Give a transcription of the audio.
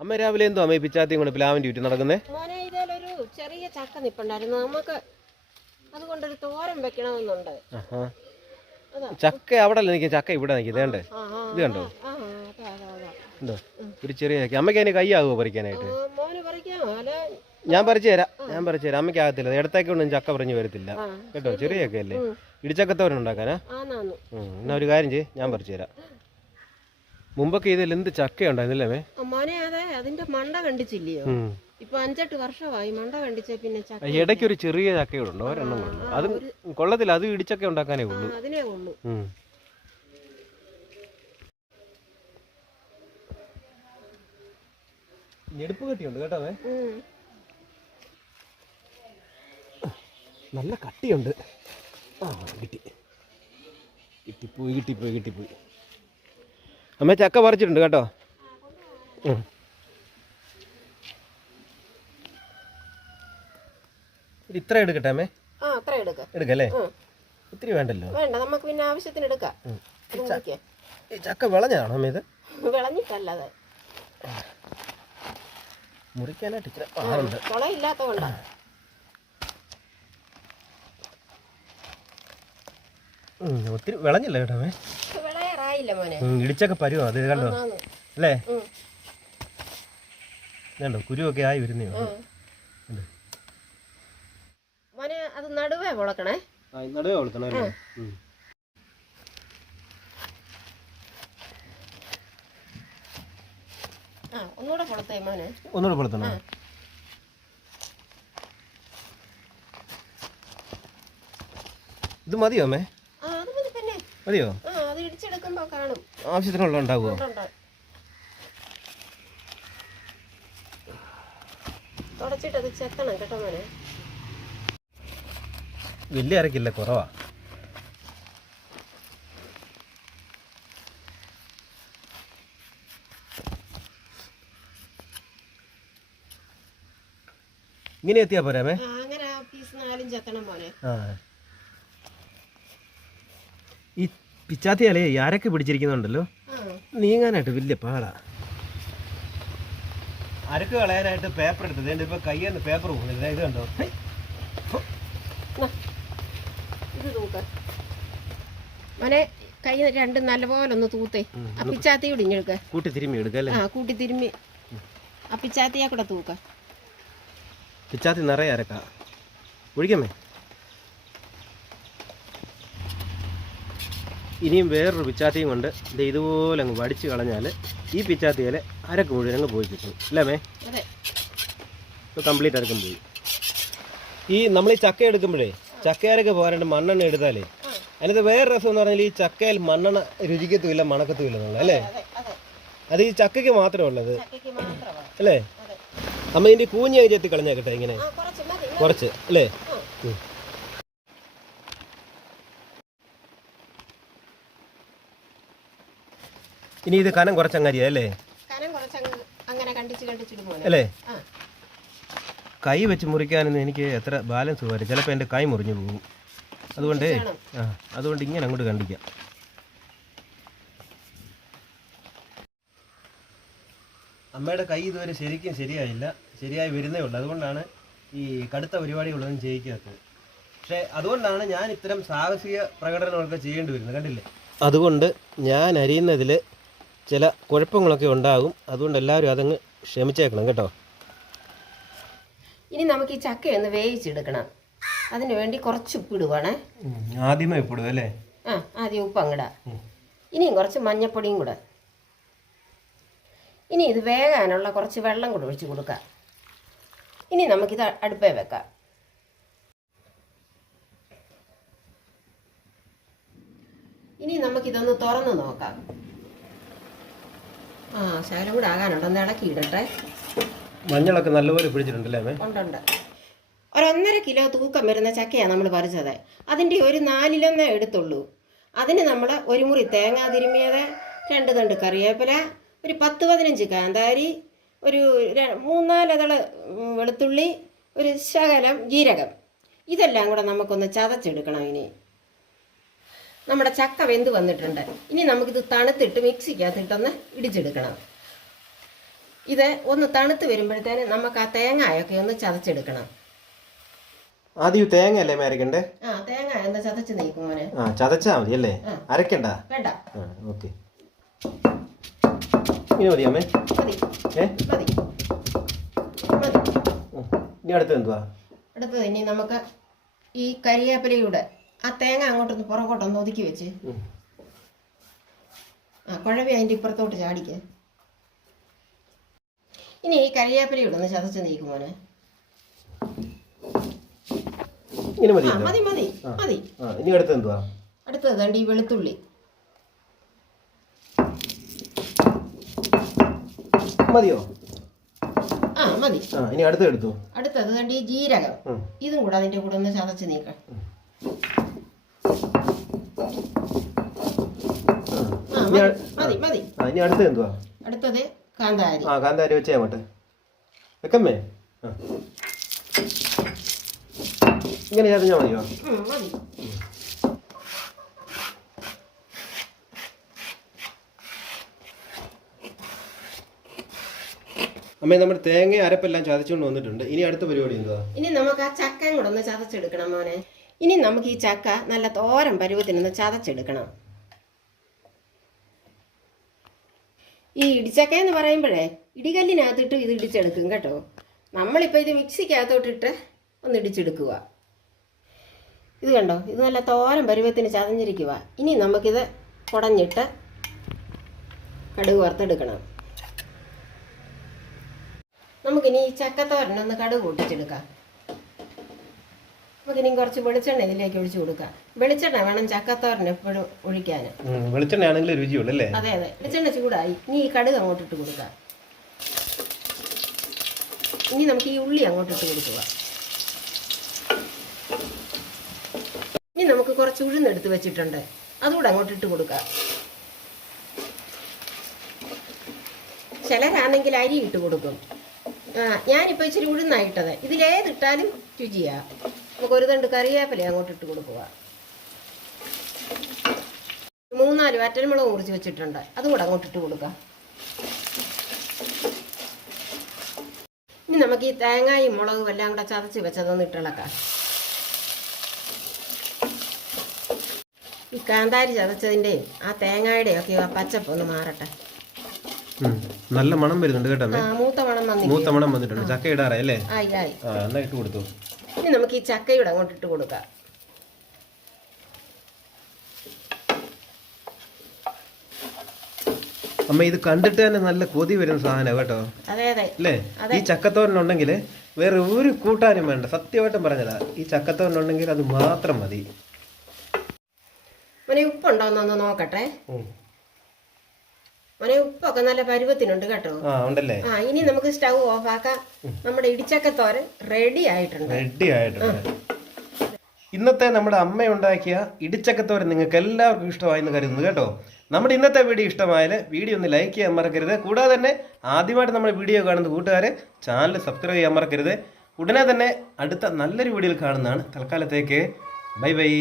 അമ്മ രാവിലെ എന്തോ അമ്മ ഈ പിച്ചാത്തിയും കൊണ്ട് പ്ലാവിന്റെ ചുറ്റും നടക്കുന്നേ? മോനെ ഇതിലൊരു ചെറിയ ചക്ക നിപ്പുണ്ടായിരുന്നു. നമുക്ക് അതുകൊണ്ടൊരു തോരം വെക്കണമെന്നുണ്ട്. ചക്ക അവിടെ അല്ല നിൽക്കുക ചക്ക ഇവിടെ ആ ആ ഇത് കണ്ടോ? എന്തോ? ഒരു ചെറിയ ചക്ക. അമ്മയ്ക്ക് അതിന് കൈയാകുമോ പറിക്കാനായിട്ട്? ഞാൻ പറിച്ചു തരാം. ഞാൻ പറിച്ചു തരാം. അമ്മയ്ക്ക് ആകത്തില്ല. ഇടത്തേക്കൊന്നും ചക്ക പറഞ്ഞു വരത്തില്ല. കേട്ടോ? ചെറിയ ചക്കയല്ലേ. ഇടിച്ചക്കത്തോരൻ ഉണ്ടാക്കാനാ? എന്നാ ഒരു കാര്യം ചെയ്യ്. ഞാൻ പറിച്ചു തരാം. മുമ്പൊക്കെ ഇതിൽ എന്ത് ചക്ക ഉണ്ടായിരുന്നില്ലേ അമ്മേ മോനെ അതെ അതിന്റെ മണ്ട കണ്ടിച്ചില്ലയോ. ഇപ്പൊ അഞ്ചെട്ട് വർഷമായി മണ്ട കണ്ടിച്ച പിന്നെ ചക്ക ഇടയ്ക്ക് ഒരു ചെറിയ ചക്കയുണ്ടോ? ഒരെണ്ണം കൊള്ളു അത് കൊള്ളത്തില്ല അത് ഇടിച്ചൊക്കെ ഉണ്ടാക്കാനേ ഉള്ളൂ. അതിനേ ഉള്ളൂ. ഞെടുപ്പ് കട്ടിയുണ്ട് കേട്ടോ നല്ല കട്ടിയുണ്ട്. ആ കിട്ടി. കിട്ടിപ്പോയി കിട്ടിപ്പോയി കിട്ടിപ്പോയി. അമ്മ ചക്ക പറിച്ചിട്ടുണ്ട് കേട്ടോ. ഇത്ര എടുക്കട്ടെ അമ്മേ? എടുക്കല്ലേ. ഒത്തിരി വേണ്ടല്ലോ. വേണ്ട നമുക്ക് പിന്നെ ആവശ്യത്തിന് എടുക്കാം. ഈ ചക്ക വിളഞ്ഞാണോ അമ്മ ഇത്? വിളഞ്ഞിട്ടല്ലത് മുറിക്കാനായിട്ട് ഇച്ചിരി പാടുണ്ട്. കുളയില്ലാത്ത കൊണ്ടാ ഉം, ഒത്തിരി വിളഞ്ഞില്ല കേട്ടോ അമ്മേ. മോനെ. ഇടിച്ചൊക്കെ പരുവോ. അത് കണ്ടോ? അല്ലേ. കണ്ടോ കുരുവൊക്കെ ആയി വരുന്നേ മോനെ അത് നടുവേ വളക്കണേ നടുവേ ഒന്നുകൂടെ പൊളത്തേ മോനെ. ഒന്നുകൂടെ ഇത് മതിയോ അമ്മേ? മതിയോ ആ അത് ഇടിച്ചെടുക്കുമ്പോ കാണും ആവശ്യത്തിനുള്ള ഉണ്ടാവുമോ ചെത്തണം കേട്ടോ മോനെ. വലിയ അരക്കില്ല കുറവാ. ഇങ്ങനെ എത്തിയാ പോരാമേ അങ്ങനെ ആ പീസ് നാലും ചെത്തണം മോനെ. ആ ഈ പിച്ചാത്തി ആരൊക്കെ പിടിച്ചിരിക്കുന്നുണ്ടല്ലോ. നീങ്ങാനായിട്ട് വലിയ പാടാ. അരക്ക് കളയാനായിട്ട് പേപ്പർ എടുത്തത്. എന്റെ ഇപ്പൊ കയ്യിൽ നിന്ന് പേപ്പർ പോകുന്നില്ല ഇത് കണ്ടോ? ഇത് തൂക്ക. മോനെ കൈ രണ്ടും നല്ലപോലെ ഒന്ന് തൂത്തേ. ആ പിച്ചാത്തി കൂട്ടി തിരുമ്മി എടുക്കല്ലേ ആ കൂട്ടി തിരുമ്മി. ആ പിച്ചാത്തിയെ കൂടെ തൂക്ക. പിച്ചാത്തി നിറയെ അരക്ക. ഒഴിക്കമ്മേ. ഇനിയും വേറൊരു പിച്ചാത്തിയും കൊണ്ട് ഇത് ഇതുപോലെ അങ്ങ് വടിച്ച് കളഞ്ഞാൽ ഈ പിച്ചാത്തിയിൽ അരക്ക് മുഴുവൻ അങ്ങ് പോയി കിട്ടും. അല്ലേ ഇപ്പോൾ കംപ്ലീറ്റ് അരക്കും പോയി. ഈ നമ്മൾ ഈ ചക്ക എടുക്കുമ്പോഴേ ചക്കയരക്ക് പോരാണ്ട് മണ്ണെണ്ണ എടുത്താലേ അതിനകത്ത് വേറെ രസം എന്ന് പറഞ്ഞാൽ ഈ ചക്കയിൽ മണ്ണെണ്ണ രുചിക്കത്തുമില്ല മണക്കത്തുമില്ല എന്നുള്ളത് അല്ലേ? അതെ ഈ ചക്കയ്ക്ക് മാത്രമേ ഉള്ളത്. അല്ലേ? നമ്മൾ ഇതിന്റെ കൂഞ്ഞ ചെത്തി കളഞ്ഞേക്കട്ടെ ഇങ്ങനെ. കുറച്ച് അല്ലേ? ഇനി ഇത് കനം കുറച്ചങ്ങരിയല്ലേ അല്ലേ? കനം അങ്ങനെ കണ്ടിച്ച് കണ്ടിച്ചിട്ട് പോലെ അല്ലേ? കൈ വെച്ച് മുറിക്കാനൊന്നും എനിക്ക് എത്ര ബാലൻസ് വരും ചിലപ്പോൾ എന്റെ കൈ മുറിഞ്ഞു പോകും. അതുകൊണ്ട് ആ അതുകൊണ്ട് ഇങ്ങനെ അങ്ങോട്ട് കണ്ടിക്കാം. അമ്മയുടെ കൈ ഇതുവരെ ശരിക്കും ശരിയായില്ല. ശരിയായി വരുന്നേ ഉള്ളൂ. അതുകൊണ്ടാണ് ഈ കടുത്ത പരിപാടികളൊന്നും ചെയ്യിക്കാത്തത് പക്ഷേ അതുകൊണ്ടാണ് ഞാൻ ഇത്തരം സാഹസിക പ്രകടനങ്ങളൊക്കെ ചെയ്യേണ്ടി വരുന്നത്. കണ്ടില്ലേ? അതുകൊണ്ട് ഞാൻ അരിയുന്നതിൽ ചില കുഴപ്പങ്ങളൊക്കെ ഉണ്ടാകും. അതുകൊണ്ട് എല്ലാവരും അതങ്ങ് ക്ഷമിച്ചേക്കണം കേട്ടോ. ഇനി നമുക്ക് ഈ ചക്ക ഒന്ന് വേവിച്ചെടുക്കണം. അതിന് വേണ്ടി കുറച്ച് ഉപ്പ് ഇടുവാണേ. ആദ്യമേ ഉപ്പിടുക അല്ലേ? ആ ആദ്യം ഉപ്പ് അങ്ങടാ ഇനിയും കുറച്ച് മഞ്ഞപ്പൊടിയും കൂടെ. ഇനി ഇത് വേകാനുള്ള കുറച്ച് വെള്ളം കൂടെ ഒഴിച്ച് കൊടുക്കാം. ഇനി നമുക്കിത് അടുപ്പേ വെക്കാം. ഇനി നമുക്കിതൊന്ന് തുറന്ന് നോക്കാം. ആ ശകലം കൂടെ ആകാനുണ്ട്. ഒന്ന് ഇടക്കി ഇടട്ടെ. മഞ്ഞളൊക്കെ നല്ലപോലെ പിടിച്ചിട്ടുണ്ടല്ലേ ഉണ്ടുണ്ട്. ഒരൊന്നര കിലോ തൂക്കം വരുന്ന ചക്കയാണ് നമ്മൾ പറിച്ചത്. അതിന്റെ ഒരു നാലിലൊന്നേ എടുത്തുള്ളൂ. അതിന് നമ്മൾ ഒരു മുറി തേങ്ങ തിരുമ്മിയത് രണ്ട് തണ്ട് കറിവേപ്പില ഒരു പത്ത് പതിനഞ്ച് കാന്താരി ഒരു മൂന്നാലതൾ വെളുത്തുള്ളി ഒരു ശകലം ജീരകം. ഇതെല്ലാം കൂടെ നമുക്കൊന്ന് ചതച്ചെടുക്കണം ഇനി. നമ്മുടെ ചക്ക വെന്ത് വന്നിട്ടുണ്ട്. ഇനി നമുക്കിത് തണുത്തിട്ട് മിക്സിക്കകത്തിട്ടൊന്ന് ഇടിച്ചെടുക്കണം. ഇത് ഒന്ന് തണുത്ത് വരുമ്പോഴത്തേന് നമുക്ക് ആ തേങ്ങയൊക്കെ ഒന്ന് ചതച്ചെടുക്കണം. ആദ്യം തേങ്ങ അല്ലേ അരക്കണ്ടേ ആ തേങ്ങ എന്താ ചതച്ച് നീക്കും മോനെ? ആ ചതച്ചാ മതി അല്ലേ? അരക്കണ്ട? വേണ്ട. ഓക്കെ. ഇനി മതി അമ്മേ. മതി. ഏ? മതി. ഇനി അടുത്തത് എന്തുവാ? അടുത്തത് ഇനി നമുക്ക് ഈ കരിവേപ്പിലയുടെ ആ തേങ്ങ അങ്ങോട്ടൊന്ന് പുറകോട്ടൊന്ന് ഒതുക്കി വെച്ച്. ആ കുഴവി അതിന്റെ ഇപ്പുറത്തോട്ട് ചാടിക്ക. ഇനി ഈ കരിവേപ്പിലയുടെ ഒന്ന് ചതച്ച് നീക്കും മോനെ. മതി മതി മതി ഇനി എന്തുവാ? അടുത്തത് ഈ വെളുത്തുള്ളി. മതിയോ? ആ മതി. ആ ഇനി അടുത്ത് എടുത്തു? അടുത്തത് കണ്ടി ഈ ജീരകം. ഇതും കൂടെ അതിന്റെ കൂടെ ഒന്ന് ചതച്ച് നീക്കാം. ഇനി മതി അ- മതി മതി. ആ ഇനി അടുത്ത് എന്തുവാ? അടുത്തത് കാന്താരി. ആ കാന്താരി വെച്ചേ അങ്ങോട്ട് വെക്കമ്മേ? ഇങ്ങനെ ചതഞ്ഞാൽ മതിയോ? അമ്മേ നമ്മുടെ തേങ്ങ അരപ്പെല്ലാം ചതച്ചുകൊണ്ട് വന്നിട്ടുണ്ട്. ഇനി അടുത്ത പരിപാടി എന്തുവാ? ഇനി നമുക്ക് ആ ചക്കയും കൂടെ ഒന്ന് ചതച്ചെടുക്കണം മോനെ. ഇനി നമുക്ക് ഈ ചക്ക നല്ല തോരൻ പരുവത്തിനൊന്ന് ചതച്ചെടുക്കണം. ഈ ഇടിച്ചക്ക എന്ന് പറയുമ്പോഴേ ഇടികല്ലിനകത്തിട്ട് ഇത് ഇടിച്ചെടുക്കും കേട്ടോ. നമ്മളിപ്പോൾ ഇത് മിക്സിക്കകത്തോട്ടിട്ട് ഒന്ന് ഇടിച്ചെടുക്കുക. ഇത് കണ്ടോ? ഇത് നല്ല തോരൻ പരുവത്തിന് ചതഞ്ഞിരിക്കുക. ഇനി നമുക്കിത് കുടഞ്ഞിട്ട് കടുക് വറുത്തെടുക്കണം. നമുക്കിനി ഈ ചക്കത്തോരനൊന്ന് കടുക് പൊട്ടിച്ചെടുക്കാം. നമുക്കിനി കുറച്ച് വെളിച്ചെണ്ണ ഇതിലേക്ക് ഒഴിച്ചു കൊടുക്കാം വെളിച്ചെണ്ണ വേണം ചക്കത്തോരൻ എപ്പോഴും ഒഴിക്കാൻ. വെളിച്ചെണ്ണ ആണെങ്കിൽ രുചിയുള്ളൂ അല്ലേ അതെ അതെ. വെളിച്ചെണ്ണ ചൂടായി. ഇനി ഈ കടുക് അങ്ങോട്ട് ഇട്ട് കൊടുക്കാം ഇനി നമുക്ക് ഈ ഉള്ളി അങ്ങോട്ട് ഇട്ട് കൊടുക്കുക. ഇനി നമുക്ക് കുറച്ച് ഉഴുന്നെടുത്ത് വെച്ചിട്ടുണ്ട്. അതുകൂടെ അങ്ങോട്ട് ഇട്ട് കൊടുക്കാം ചിലരാണെങ്കിൽ അരി ഇട്ട് കൊടുക്കും. ആ, ഞാനിപ്പോൾ ഇച്ചിരി ഉഴുന്നായിട്ടത്. ഇതിലേതിട്ടാലും രുചിയാ. നമുക്ക് ഒരു തണ്ട് കറിവേപ്പില അങ്ങോട്ട് ഇട്ട് കൊടുക്കുക മൂന്നാൽ വറ്റൽമുളക് മുറിച്ച് വെച്ചിട്ടുണ്ട്. അതുകൂടെ അങ്ങോട്ട് ഇട്ട് കൊടുക്കാം. ഇനി നമുക്ക് ഈ തേങ്ങയും മുളകും എല്ലാം കൂടെ ചതച്ച് വെച്ചതൊന്ന് ഇട്ടിളക്കാം ഈ കാന്താരി ചതച്ചതിന്റെയും ആ തേങ്ങയുടെയും ഒക്കെ ആ പച്ചപ്പ് ഒന്ന് മാറട്ടെ. നല്ല മണം വരുന്നുണ്ട് കേട്ടോ മൂത്ത മണം മൂത്ത മണം വന്നിട്ടുണ്ട്. ചക്ക ഇടാറേ അല്ലേ? ആയി ആയി. എന്നാ ഇട്ട് കൊടുത്തു. ഇനി നമുക്ക് ഈ ചക്കയുടെ അങ്ങോട്ട് ഇട്ട് കൊടുക്കാം. അമ്മ ഇത് കണ്ടിട്ട് തന്നെ നല്ല കൊതി വരുന്ന സാധനം കേട്ടോ. അല്ലേ? ഈ ചക്കത്തോരനുണ്ടെങ്കിൽ വേറെ ഒരു കൂട്ടാനും വേണ്ട. സത്യമായിട്ടും പറഞ്ഞതാ. ഈ ചക്കത്തോരനുണ്ടെങ്കിൽ അത് മാത്രം മതി. ഉപ്പുണ്ടോന്നൊന്ന് നോക്കട്ടെ. മോനെ ഉപ്പൊക്കെ നല്ല പരുവത്തിനുണ്ട് കേട്ടോ. ആ ഉണ്ടല്ലേ? ആ ഇനി നമുക്ക് സ്റ്റൗ ഓഫ് ആക്കാം നമ്മുടെ ഇടിച്ചക്ക ഇടിച്ചക്കത്തോരൻ റെഡി ആയിട്ടുണ്ട്. റെഡി ആയിട്ടുണ്ട്. ഇന്നത്തെ നമ്മുടെ അമ്മ ഉണ്ടാക്കിയ ഇടിച്ചക്കത്തോരൻ നിങ്ങൾക്ക് എല്ലാവർക്കും ഇഷ്ടമായി എന്ന് കരുതുന്നു കേട്ടോ. നമ്മുടെ ഇന്നത്തെ വീഡിയോ ഇഷ്ടമായാൽ വീഡിയോ ഒന്ന് ലൈക്ക് ചെയ്യാൻ മറക്കരുത്. കൂടാതെ തന്നെ ആദ്യമായിട്ട് നമ്മുടെ വീഡിയോ കാണുന്ന കൂട്ടുകാരെ ചാനൽ സബ്സ്ക്രൈബ് ചെയ്യാൻ മറക്കരുത്. ഉടനെ തന്നെ അടുത്ത നല്ലൊരു വീഡിയോയിൽ കാണുന്നതാണ്. തൽക്കാലത്തേക്ക് ബൈ ബൈ.